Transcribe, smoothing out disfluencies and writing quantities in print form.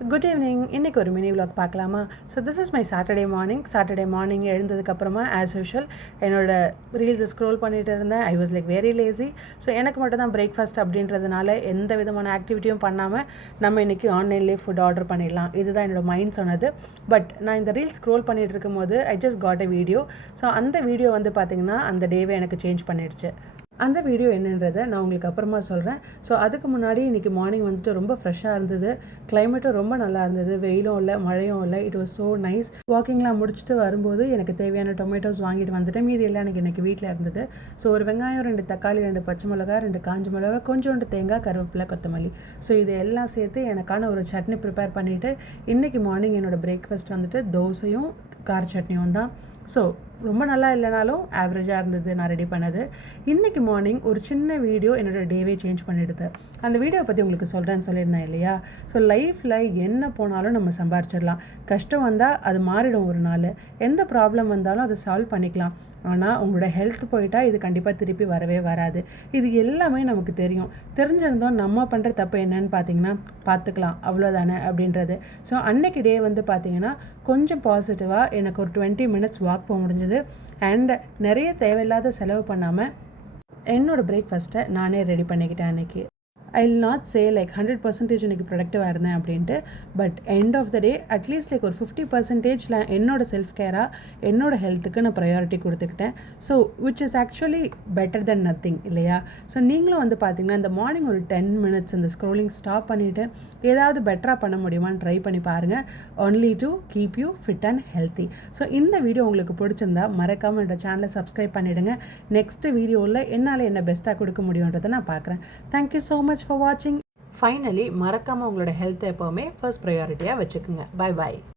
Good evening. இன்றைக்கி ஒரு mini vlog பார்க்கலாமா? So this is my Saturday morning எழுந்ததுக்கப்புறமா ஆஸ் யூஷுவல் என்னோடய ரீல்ஸை ஸ்க்ரோல் பண்ணிகிட்டு இருந்தேன். I was like very lazy. So எனக்கு மட்டும் தான் பிரேக்ஃபாஸ்ட் அப்படின்றதுனால எந்த விதமான ஆக்டிவிட்டியும் பண்ணாமல் நம்ம இன்றைக்கி ஆன்லைன்லேயே ஃபுட் ஆர்டர் பண்ணிடலாம், இதுதான் என்னோடய மைண்ட் சொன்னது. பட் நான் இந்த ரீல்ஸ் ஸ்க்ரோல் பண்ணிகிட்டு இருக்கும்போது I just got a video. So அந்த வீடியோ வந்து பார்த்திங்கன்னா அந்த டேவே எனக்கு சேஞ்ச் பண்ணிடுச்சு. அந்த வீடியோ என்னன்றதை நான் உங்களுக்கு அப்புறமா சொல்கிறேன். ஸோ அதுக்கு முன்னாடி இன்றைக்கி மார்னிங் வந்துட்டு ரொம்ப ஃப்ரெஷ்ஷாக இருந்தது, கிளைமேட்டும் ரொம்ப நல்லா இருந்தது, வெயிலும் இல்லை மழையும் இல்லை. It was so nice. வாக்கிங்லாம் முடிச்சுட்டு வரும்போது எனக்கு தேவையான டொமேட்டோஸ் வாங்கிட்டு வந்துட்டேன். மீதி எல்லாம் எனக்கு இன்றைக்கி வீட்டில் இருந்தது. ஸோ ஒரு வெங்காயம், 2 தக்காளி, 2 பச்சை மிளகா, 2 காஞ்ச மிளகா, கொஞ்சோண்டு தேங்காய், கருவேப்பிலை, கொத்தமல்லி. ஸோ இது எல்லாம் சேர்த்து எனக்கான ஒரு சட்னி ப்ரிப்பேர் பண்ணிவிட்டு இன்றைக்கி மார்னிங் என்னோடய பிரேக்ஃபாஸ்ட் வந்துட்டு தோசையும் கார சட்னியும் தான். ஸோ ரொம்ப நல்லா இல்லைனாலும் ஆவரேஜாக இருந்தது நான் ரெடி பண்ணது. இன்றைக்கி மார்னிங் ஒரு சின்ன வீடியோ என்னோடய டேவே சேஞ்ச் பண்ணிடுது. அந்த வீடியோவை பற்றி உங்களுக்கு சொல்கிறேன்னு சொல்லியிருந்தேன் இல்லையா? ஸோ லைஃப்பில் என்ன போனாலும் நம்ம சம்பாரிச்சிடலாம். கஷ்டம் வந்தால் அது மாறிடும் ஒரு நாள். எந்த ப்ராப்ளம் வந்தாலும் அதை சால்வ் பண்ணிக்கலாம். ஆனால் உங்களோட ஹெல்த் போயிட்டால் இது கண்டிப்பாக திருப்பி வரவே வராது. இது எல்லாமே நமக்கு தெரியும். தெரிஞ்சிருந்தோம் நம்ம பண்ணுற தப்பு என்னன்னு பார்த்தீங்கன்னா பார்த்துக்கலாம் அவ்வளோதானே அப்படின்றது. ஸோ அன்னைக்கு டே வந்து பார்த்திங்கன்னா கொஞ்சம் பாசிட்டிவாக எனக்கு ஒரு 20 மினிட்ஸ் வாக் போக முடிஞ்சது. அண்ட் நிறைய தேவையில்லாத செலவு பண்ணாமல் என்னோடய பிரேக்ஃபாஸ்ட்டை நானே ரெடி பண்ணிக்கிட்டேன் அன்றைக்கி. I will not say like 100% இன்றைக்கி ப்ரொடக்டிவாக இருந்தேன் அப்படின்ட்டு. But end of the day at least like ஒரு 50% என்னோடய செல்ஃப் கேராக என்னோடய ஹெல்த்துக்கு நான் ப்ரையாரிட்டி கொடுத்துக்கிட்டேன். So which is actually better than nothing இல்லையா? ஸோ நீங்களும் வந்து பார்த்திங்கன்னா இந்த மார்னிங் ஒரு 10 மினிட்ஸ் இந்த ஸ்க்ரோலிங் ஸ்டாப் பண்ணிவிட்டு ஏதாவது பெட்டராக பண்ண முடியுமான்னு ட்ரை பண்ணி பாருங்கள். Only to keep you fit and healthy. So இந்த வீடியோ உங்களுக்கு பிடிச்சிருந்தா மறக்காமல் என்னோட சேனலை சப்ஸ்கிரைப் பண்ணிவிடுங்க. நெக்ஸ்ட்டு வீடியோவில் என்னால் என்ன பெஸ்ட்டாக கொடுக்க முடியுன்றதை நான் பார்க்குறேன். Thank you so much for watching. Finally மறக்காமல் உங்களோட ஹெல்த்தை எப்போவுமே ஃபர்ஸ்ட் ப்ரையாரிட்டியாக வச்சுக்கோங்க. Bye bye.